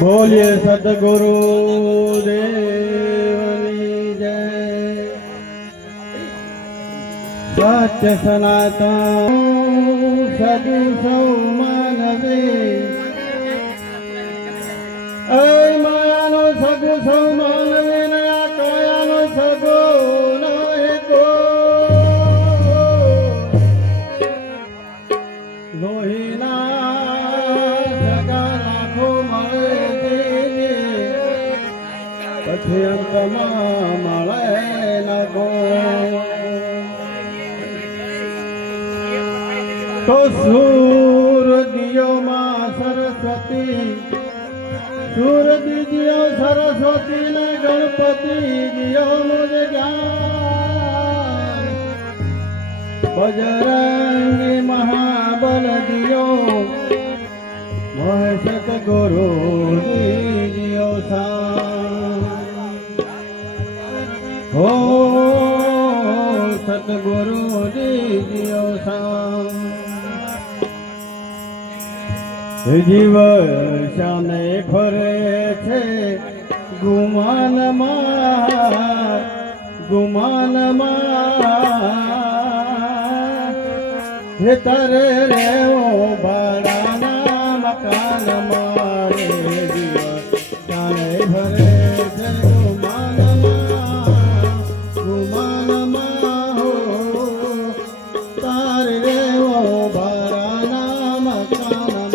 બોલીએ સદગુરુ દેવની જય. સત્ય સનાતન સદુ સૌ માનવે માયાનો સગુ સૌ માનવે ને આ કાયાનો સગો નાયકો લોહીના સગા લાખો મળે પછી અંતમાં મળે નગો તો સૂરદિયોમાં સરસ્વતી સૂરદિયો સરસ્વતી ને ગણપતિ દિયો મુજ જ્ઞાન બજરંગી મહાબલ દિયો મોહ સતગુરુ દિયો સા હો સતગુરુ દિયો સા જીવ શાને ફરે છે ગુમાનમાં ગુમાનમાં હે તરે રેવો ભાડાના મકાનમાં રે જીવ શાને ફરે છે ગુમાનમાં ગુમાનમાં હો તારે રેવો ભાડાના મકાનમાં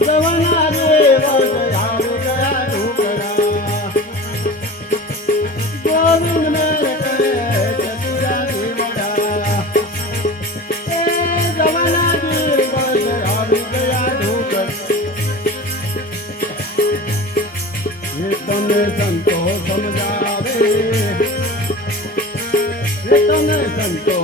જવાના દેવ આવી ગયા ઢોકળા ગોવિંદ મેર કરે ચતુરા દેવડા એ જવાના દેવ આવી ગયા ઢોકળા એ તને સંતો સમજાવે એ તને સંતો